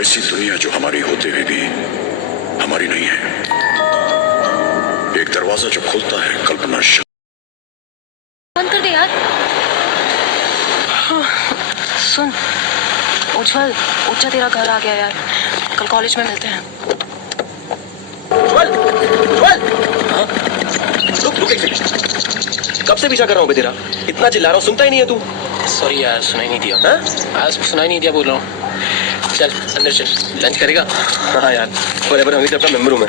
ऐसी दुनिया जो हमारी होते हुए भी हमारी नहीं है। एक दरवाजा जो खुलता है कल्पना बंद कर दे यार। सुन उज्जवल, ऊंचा तेरा घर आ गया यार, कल कॉलेज में मिलते हैं। उज्जवल, उज्जवल, हाँ? रुक एक सेकंड। कब से पीछा कर रहा हूँ तेरा, इतना चिल्ला रहा हूँ, सुनता ही नहीं है तू। सॉरी यार, सुनाई नहीं दिया। आज सुनाई नहीं दिया, बोल रहा हूँ। चल अंदर चल, लंच करेगा? हाँ यार, फॉरएवर अभी अपना मेंबर हूँ मैं।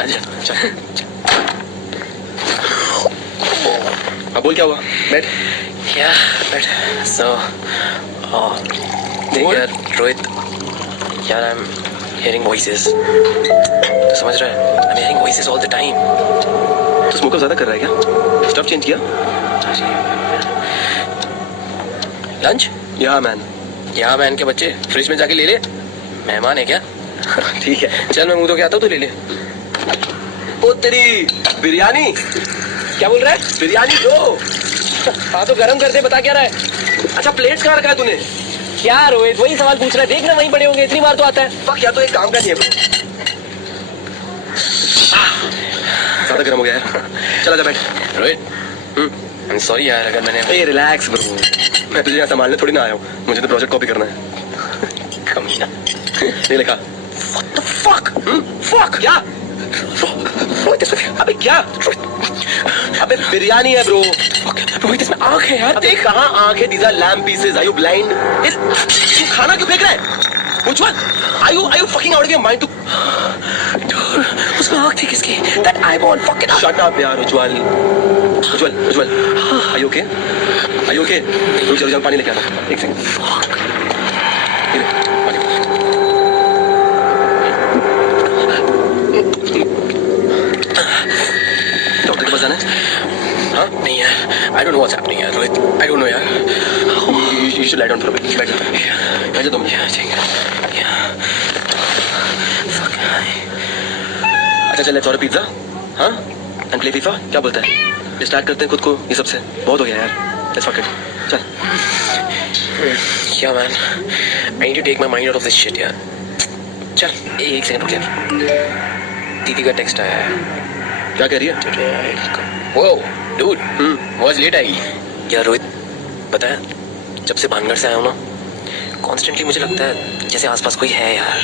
अच्छा चल। अब बोल क्या हुआ, बैठ। क्या बैठ। सो देख यार रोहित, यार आई एम हियरिंग वॉइसेस। तो समझ रहा है, I am hearing voices all the time. तो स्मोकअप ज्यादा कर रहा है क्या? स्टफ चेंज किया? लंच? या मैन। यहाँ मैन के बच्चे, फ्रिज में जाके ले ले। मेहमान है क्या? ठीक है, चल मैं मुंह धो के आता हूँ, तो ले ले। ओ तेरी बिरयानी। क्या बोल रहा है? बिरयानी दो। हाँ तो गरम कर दे, बता क्या रहा है? अच्छा प्लेट्स कहाँ रखा है तूने? क्या रोहित, वही सवाल पूछ रहा है, देखना वहीं पड़े होंगे, इतनी बार तो आता है। फक, या तो एक काम का नहीं है। ज्यादा गर्म हो गया है, चला जा बैठ। रोहित सॉरी यार, अगर मैंने ए रिलैक्स ब्रो, मैं तुझे यहाँ संभालने थोड़ी ना आया हूँ, मुझे तो प्रोजेक्ट कॉपी करना है। कमीना नहीं लिखा। What the fuck? फक क्या? अबे क्या? अबे बिरयानी है ब्रो। रोहित इसमें आँख है यार, देख। कहाँ आँख है? These are lamb pieces. Are you blind? तू खाना क्यों फेंक रहा है? उज्जवल, are you fucking out of your mind? उसमें आँख थी किसकी? That eyeball fucking Shut up यार उज्जवल। उज्जवल, are you okay? Are you okay? रुक जा, पानी लेके आता। एक सेकंड। डॉक्टर के पास जाना है? हाँ नहीं यार, I don't know what's happening यार रोहित, I don't know यार। You should lie down for a bit. बैठ जा तुम। अच्छा चल, let's order pizza, हाँ? And play FIFA, क्या बोलता है? डिस्ट्रैक्ट करते हैं खुद को ये सबसे, बहुत हो गया यार। Let's fuck it, चल। Yeah man, I need to take my mind out of this shit यार। चल एक सेकंड रुक यार, दीदी का टेक्स्ट आया है। क्या कह रही है? वो डूड बहुत लेट आएगी यार। रोहित पता है, जब से भानगढ़ से आया हूँ ना, कॉन्स्टेंटली मुझे लगता है जैसे आसपास कोई है यार।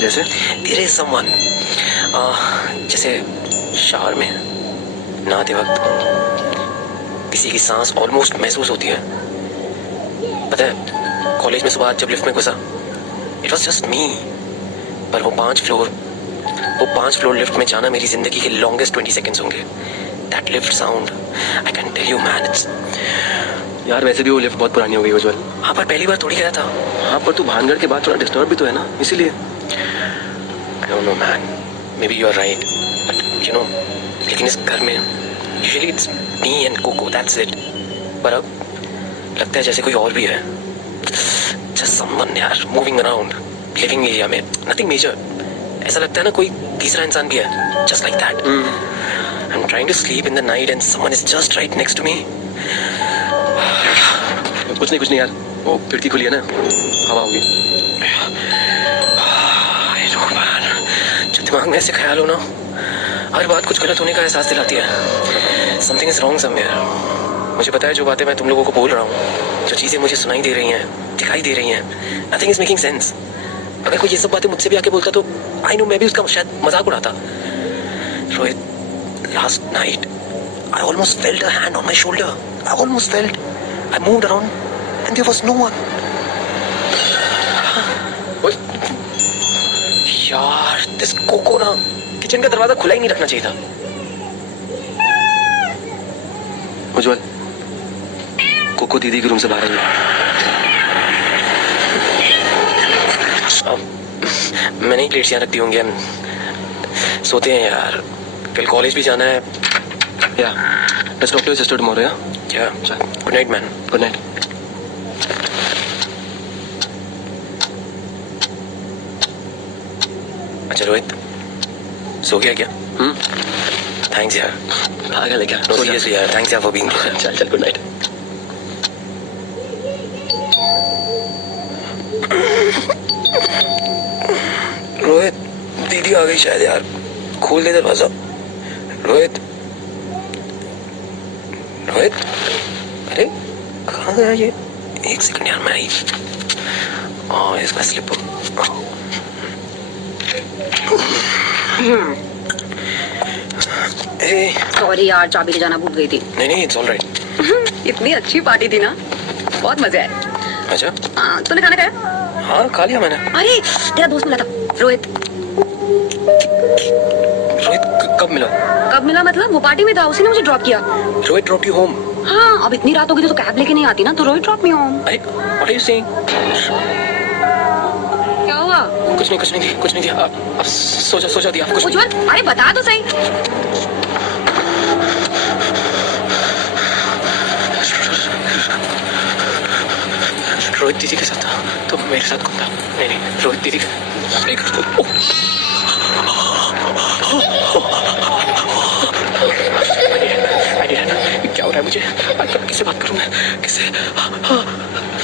जैसे? तेरे समवन, जैसे शावर में नहाते वक्त किसी की सांस ऑलमोस्ट महसूस होती है। पता है कॉलेज में सुबह जब लिफ्ट में घुसा, इट वॉज जस्ट मी, पर वो 5 फ्लोर लिफ्ट में जाना मेरी जिंदगी के लॉन्गेस्ट 20 सेकेंड्स होंगे। That lift sound, I can tell you man, it's यार वैसे भी वो लिफ्ट बहुत पुरानी हो गई उज्जवल। हाँ पर पहली बार थोड़ी गया था। हाँ पर तू भानगढ़ के बाद थोड़ा डिस्टर्ब भी तो है ना, इसीलिए। I don't know man, maybe you are right, but you know, लेकिन इस घर में usually it's me and Coco, that's it. पर अब लगता है जैसे कोई और भी है, जस्ट समवन यार, मूविंग अराउंड लिविंग एरिया में, नथिंग मेजर। ऐसा लगता है ना कोई तीसरा इंसान भी है, just like that. I am trying to sleep in the night and someone is just right next to me. कुछ नहीं यार, वो खिड़की खुली है ना, हवा होगी। जो दिमाग में ऐसे ख्याल हो ना, हर बात कुछ गलत होने का एहसास दिलाती है। Something is wrong somewhere. मुझे पता है जो बातें मैं तुम लोगों को बोल रहा हूँ, जो चीजें मुझे सुनाई दे रही हैं, दिखाई दे रही हैं, नथिंग इज मेकिंग सेंस। अगर कोई ये सब बातें मुझसे भी आके बोलता तो आई नो मैं भी उसका शायद मजाक उड़ाता। Rohit, last night I almost felt a hand on my shoulder. I almost felt, I moved around and there was no one. यार दिस कोको ना, किचन का दरवाजा खुला ही नहीं रखना चाहिए था। उज्जवल, कोको दीदी के रूम से बाहर आई है। मैंने ही प्लेट्स यहाँ रख दी होंगी, हम सोते हैं यार, कल कॉलेज भी जाना है। Yeah let's talk to your sister tomorrow. Yeah good night man. Good night. अच्छा रोहित, सो गया क्या? थैंक्स यार। पागल है क्या? नो सीरियसली यार, थैंक्स यार फॉर बीइंग हियर। चल गुड नाइट। दीदी आ गई शायद यार, खोल दे दरवाजा। रोहित, रोहित, अरे कहाँ गया ये? एक सेकंड यार, मैं आई। इसका स्लिप। सॉरी यार, चाबी ले जाना भूल गई थी। नहीं नहीं, इट्स ऑलराइट। इतनी अच्छी पार्टी थी ना, बहुत मजे आए। अच्छा, तूने खाना खाया? हाँ खा लिया मैंने। अरे तेरा दोस्त मिला था, रोहित। रोहित कब मिला? कब मिला मतलब? वो पार्टी में था, उसी ने मुझे ड्रॉप किया। Rohit drop you home? हाँ, अब इतनी रात हो गई तो कैब लेके नहीं आती ना, तो रोहित ड्रॉप मी होम। अरे व्हाट आर यू सेइंग? क्या हुआ? कुछ नहीं दिया। अब सोचा दिया कुछ नहीं। उज्जवल, अरे बता तो सही। रोहित दीदी के साथ था तो मेरे साथ कौन था? नहीं, रोहित दीदी क्या हो रहा है मुझे? किससे बात करूं मैं? किससे?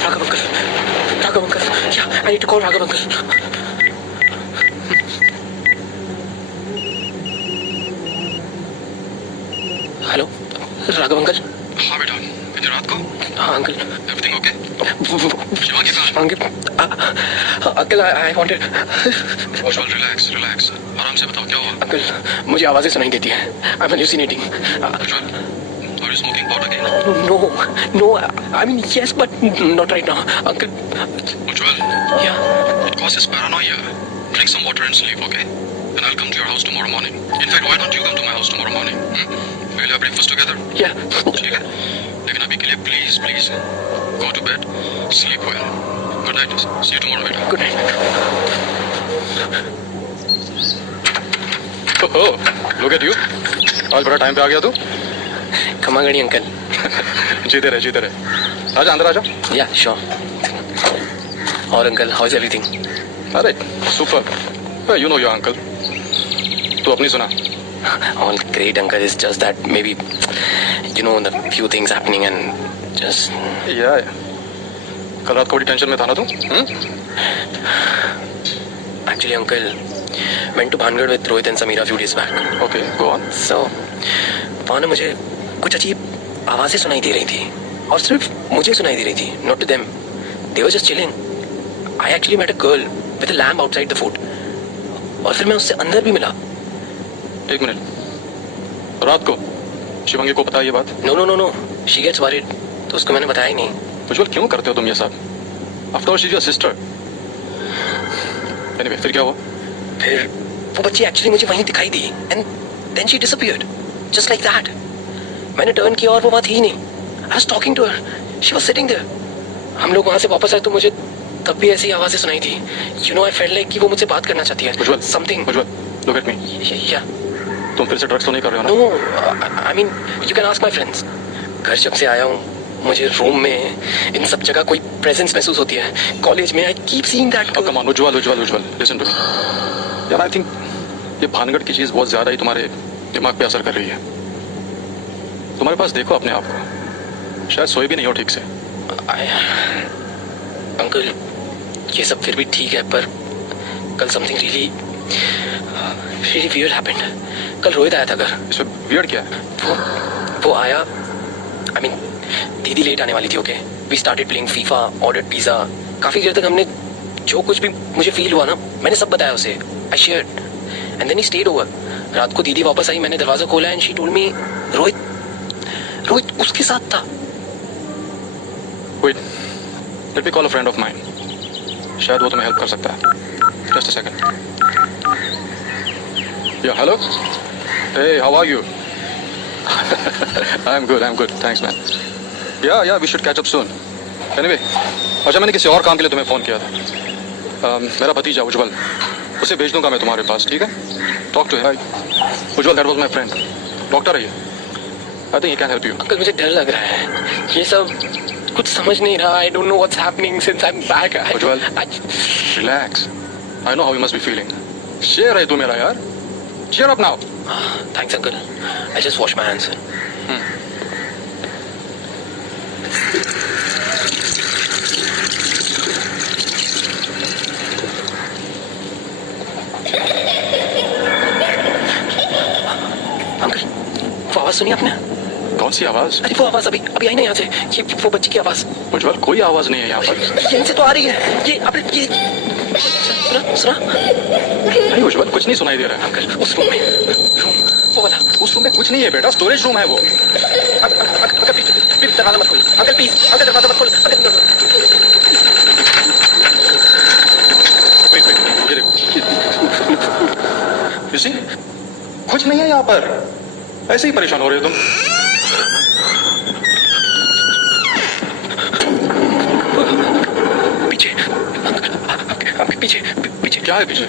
राघव अंकल, क्या? I need to call Raghav uncle. Hello Raghav uncle. हाँ बेटा, इतनी रात को? हाँ अंकल। Everything okay? शिवांगी कहाँ है? Uncle I wanted. Ujjwal relax, आराम से बताओ क्या हुआ? अंकल मुझे आवाजें सुनाई देती हैं। I am hallucinating. Ujjwal, are you smoking pot again? No, I mean yes, but not right now, uncle. Ujjwal, Yeah. it causes paranoia. Drink some water and sleep, okay? And I'll come to your house tomorrow morning. In fact, why don't you come to my house tomorrow morning? We'll have breakfast together. Yeah. ठीक है? लेकिन अभी के लिए please go to bed, sleep well. Good night. See you tomorrow, बेटा. Good night. ओहो, look at you. आज बड़ा टाइम पे आ गया तू। खमागणी अंकल। जीते रहे। आजा अंदर आजा। Yeah, sure. और अंकल, how's everything? अरे super. You know your uncle. तू अपनी सुना। All great, uncle. It's just that maybe, you know, the few things happening and just. या कल रात को बड़ी टेंशन में था ना तू? Actually, uncle, went to Bhangar with Rohit and Samira a few days back. Okay, go on. So, वहाँ ना मुझे कुछ अजीब आवाजें सुनाई दे रही थी, और सिर्फ मुझे सुनाई दे रही थी, not to them. They were just chilling. I actually met a girl with a lamp outside the fort. और फिर मैं उससे अंदर भी मिला. एक मिनट। रात को शिवांगी को पता ये बात? No. She gets worried. तो उसको मैंने बताया ही नहीं. उज्जवल, क्यों करते हो तुम ये सब? After all she is your sister. Anyway, फिर क्या हुआ? फिर वो बच्ची एक्चुअली मुझे वहीं दिखाई दी, and then she disappeared, just like that. मैंने टर्न किया और वो वहाँ थी ही नहीं. I was talking to her. She was sitting there. हम लोग वहाँ से वापस आए तो मुझे तब भी ऐसी आवाजें सुनाई थी. You know, I felt like कि वो मुझसे बात करना चाहती है. उज्जवल, Something. Ujjwal, look at me. Yeah. तुम फिर से ड्रग्स तो नहीं कर रहे हो ना? No, I mean, you can ask my friends. घर जब से आया हूँ, मुझे रूम में इन सब जगह कोई प्रेजेंस महसूस होती है. कॉलेज में I keep seeing that. Come on Ujjwal, listen to me यार। आई थिंक ये भानगढ़ की चीज बहुत ज्यादा ही तुम्हारे दिमाग पे असर कर रही है। तुम्हारे पास देखो अपने आप को, शायद सोए भी नहीं हो ठीक से। अंकल, ये सब फिर भी ठीक है, पर कल समथिंग रियली वियर्ड हैपेंड. कल रोहित आया था घर. इसमें वियर्ड क्या है? वो आया, आई मीन दीदी लेट आने वाली थी. Okay, we started playing FIFA, ordered pizza. काफी देर तक हमने जो कुछ भी मुझे फील हुआ ना, मैंने सब बताया उसे. I shared and then he stayed over. रात को दीदी वापस आई, मैंने दरवाजा खोला and she told me Rohit उसके साथ था. Wait, let me call a friend of mine, शायद वो तुम्हें हेल्प कर सकता है. Just a second. Yeah hello, hey how are you? I am good, thanks man. Yeah we should catch up soon. Anyway, अच्छा मैंने किसी और काम के लिए तुम्हें फोन किया था. मेरा भतीजा उज्जवल, उसे भेज दूंगा मैं तुम्हारे पास, ठीक है? Talk to him. Ujjwal, that was my friend, doctor है ये. I think he can help you. Uncle, मुझे डर लग रहा है. ये सब कुछ समझ नहीं रहा. आई don't know what's happening since I am back. Ujjwal, relax. I know how you must be feeling. Share है तू मेरा यार. Cheer up now. Thanks, uncle. I just washed my hands. सुनी आपने? कौन सी आवाज? अरे वो आवाज अभी अभी आई ना यहाँ से, ये वो बच्ची की आवाज। उज्जवल कोई आवाज नहीं है यहाँ पर। यहीं से तो आ रही है। ये आपने ये सुना सुना? नहीं उज्जवल कुछ नहीं सुनाई दे रहा है। अंकल उस रूम में, रूम वो वाला। उस रूम में कुछ नहीं है बेटा, स्टोरेज रूम है वो। अंकल प्लीज दरवाजा मत खोलो। अंकल प्लीज, अंकल दरवाजा मत खोलो। अंकल वेट वेट, ये देखो। You see? कुछ नहीं है यहाँ पर, ऐसे ही परेशान हो रहे हो तुम। पीछे आपके पीछे पीछे क्या है पीछे?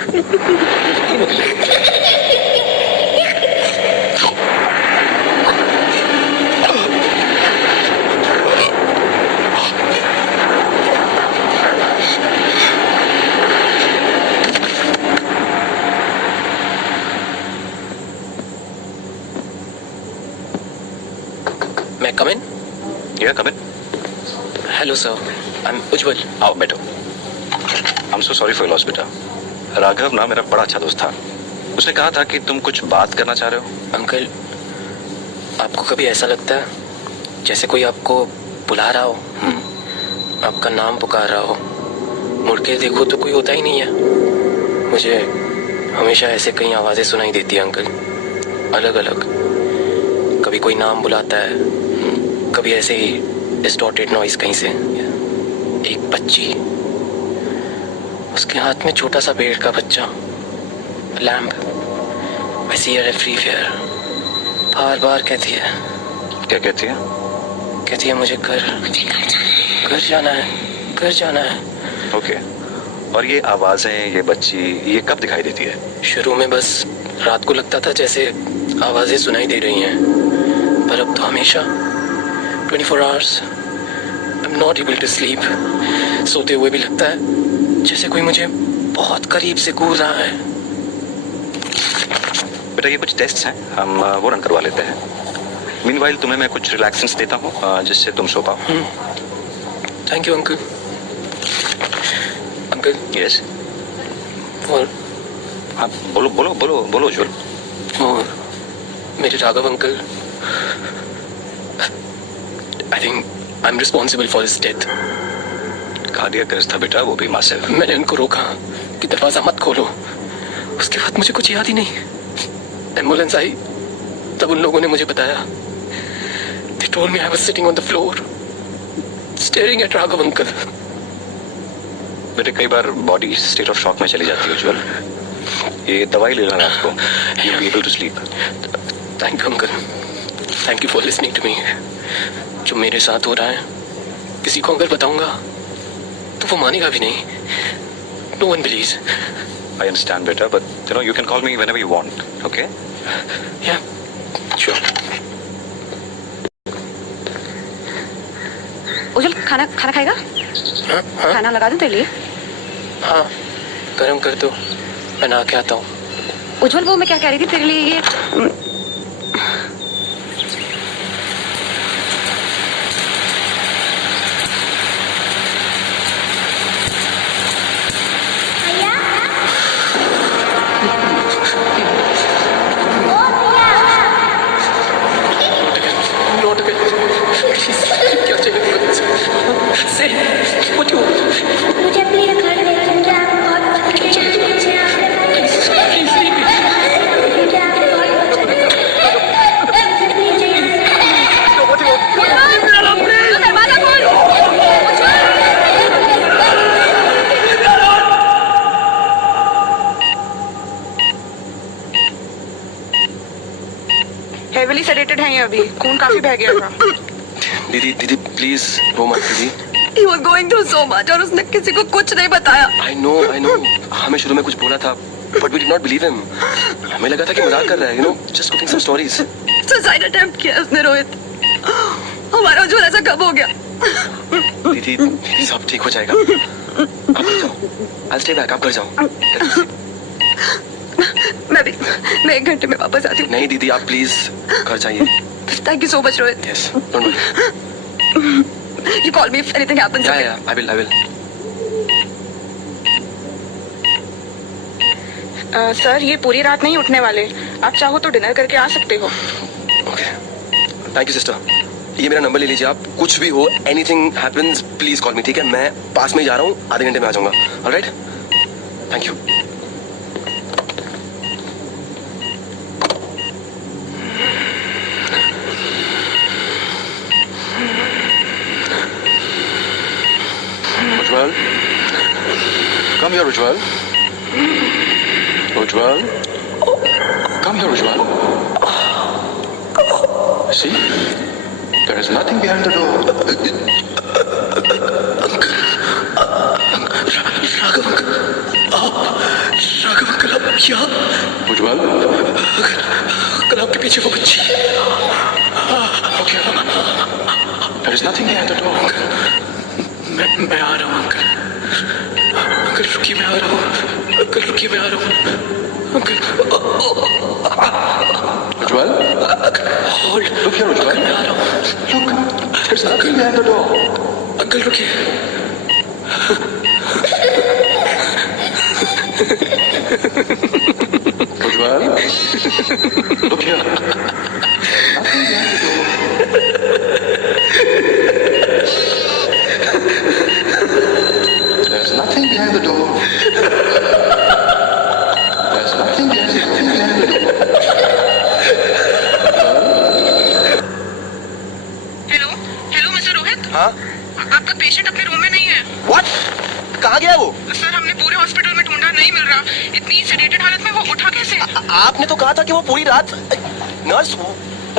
मैं come in? Yeah, come in. Hello sir, I am Ujjwal. आओ बैठो। I'm so sorry for your loss, बेटा। राघव ना मेरा बड़ा अच्छा दोस्त था। उसने कहा था कि तुम कुछ बात करना चाह रहे हो। अंकल, आपको कभी ऐसा लगता है जैसे कोई आपको बुला रहा हो, आपका नाम पुकार रहा हो, मुड़ के देखो तो कोई होता ही नहीं है? मुझे हमेशा ऐसे कई आवाज़ें सुनाई देती है अंकल, अलग अलग। कभी कोई नाम बुलाता है, कभी ऐसे ही डिस्टॉर्टेड नॉइस कहीं से। एक बच्ची, उसके हाथ में छोटा सा पेड़ का बच्चा, lamp. I see her everywhere। बार बार कहती है, क्या कहती है? कहती है मुझे घर जाना है, घर जाना है। ओके। और ये आवाजें, ये बच्ची, ये कब दिखाई देती है? शुरू में बस रात को लगता था जैसे आवाजें सुनाई दे रही हैं, पर अब तो हमेशा 24 hours I'm not able to sleep। सोते हुए भी लगता है जैसे कोई मुझे बहुत करीब से घूर रहा है। बेटा ये कुछ टेस्ट हैं, हम वो रन करवा लेते हैं। मीनवाइल तुम्हें मैं कुछ रिलैक्सेंस देता हूँ जिससे तुम सो पाओ। Thank you uncle. Uncle yes. और हाँ बोलो बोलो बोलो बोलो उज्जवल। और मेरे Raghav uncle, I think I am responsible for his death. Cardiac arrest था बेटा, वो भी मासिव। मैंने उनको रोका कि दरवाजा मत खोलो, उसके बाद मुझे कुछ याद ही नहीं। एम्बुलेंस आई तब उन लोगों ने मुझे बताया। They told me I was sitting on the floor, staring at Raghav uncle। बेटे कई बार बॉडी स्टेट ऑफ शॉक में चली जाती है उज्जवल, ये दवाई ले लेना रात को, you be able to sleep. Thank you uncle, thank you for listening to me. जो मेरे साथ हो रहा है किसी को अगर बताऊंगा तो वो मानेगा भी नहीं। No one believes. I understand बेटा, but you know you can call me whenever you want, okay? या श्योर। उज्जवल खाना खाना खाएगा? हाँ हाँ खाना लगा दूं तेरे लिए? हाँ, गरम कर दो, मैं नहा के आता हूँ। उज्जवल वो मैं क्या कह रही थी तेरे लिए, ये नोट कर क्या चाहिए? से what you मुझे अपने घर ले जाएंगे आप बहुत मुझे आपने please leave me। मुझे आप बहुत ले जाइए। दरवाजा खोल। हेविली सेडेटेड है ये अभी, खून काफी बह गया था। दीदी दीदी प्लीज रो मत दीदी। He was going through so much और उसने किसी को कुछ नहीं बताया। I know हमें शुरू में कुछ बोला था but we did not believe him। हमें लगा था कि मजाक कर रहा है, you know, just cooking some stories। Suicide attempt किया उसने रोहित। हमारा उज्जवल ऐसा कब हो गया? दीदी दीदी सब ठीक हो जाएगा, आप घर जाओ। I'll stay back, आप घर जाओ। मैं 1 घंटे में वापस आती हूँ। नहीं दीदी आप प्लीज घर जाइए। Thank you so much Rohit. Yes, don't worry। You call me if anything happens. Yeah, I will। Sir ये पूरी रात नहीं उठने वाले, आप चाहो तो डिनर करके आ सकते हो। Okay। Thank you sister. ये मेरा नंबर ले लीजिए आप, कुछ भी हो, एनीथिंग हैपेंस प्लीज कॉल मी, ठीक है? मैं पास में ही जा रहा हूँ, आधे घंटे में आ जाऊंगा। Alright, thank you. Ujjwal, come here, Ujjwal. Ujjwal, come here, Ujjwal. See, there is nothing behind the door. Raghav uncle, आप क्या? Ujjwal, अंकल आपके पीछे वो बच्ची। okay. There is nothing behind the door. मैं आ रहा हूँ अंकल। अंकल रुकिए, मैं आ रहा हूँ। अंकल रुकिए, मैं आ रहा हूँ। Uncle Ujjwal, hold, look here, Ujjwal. मैं आ रहा हूँ। Look, there is nothing behind the door. Uncle रुकिए। Ujjwal, look here. Nothing behind the door. There's nothing behind the door. There's nothing behind the door. Hello hello mister Rohit, हाँ, आपका patient अपने room में नहीं है। व्हाट? कहाँ गया वो? सर हमने पूरे हॉस्पिटल में ढूंढा, नहीं मिल रहा। इतनी सेडेटेड हालत में वो उठा कैसे? आपने तो कहा था कि वो पूरी रात। Nurse,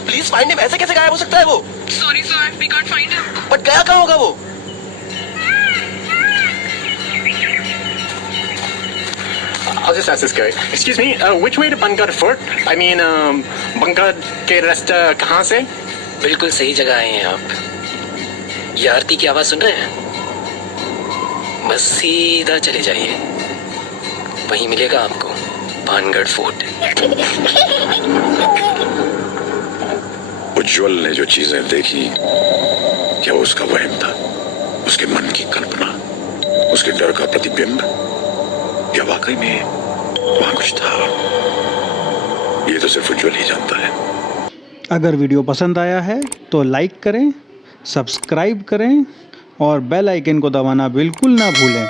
please find him. ऐसे कैसे गायब हो सकता है वो? Sorry sir, we can't find him. But गया कहाँ होगा वो? I'll just ask this guy. Excuse me, which way to Bangad Fort? I mean, Bangad के रास्ता कहाँ से? बिल्कुल सही जगह आए हैं आप। ये आरती की आवाज सुन रहे हैं? बस सीधा चले जाइए, वहीं मिलेगा आपको भानगढ़ फोर्ट। उज्जवल ने जो चीजें देखी, क्या वो उसका वहम था? उसके मन की कल्पना, उसके डर का प्रतिबिंब, या वाकई में वहां कुछ था? ये तो सिर्फ उज्जवल ही जानता है। अगर वीडियो पसंद आया है तो लाइक करें, सब्सक्राइब करें और बेल आइकन को दबाना बिल्कुल ना भूलें।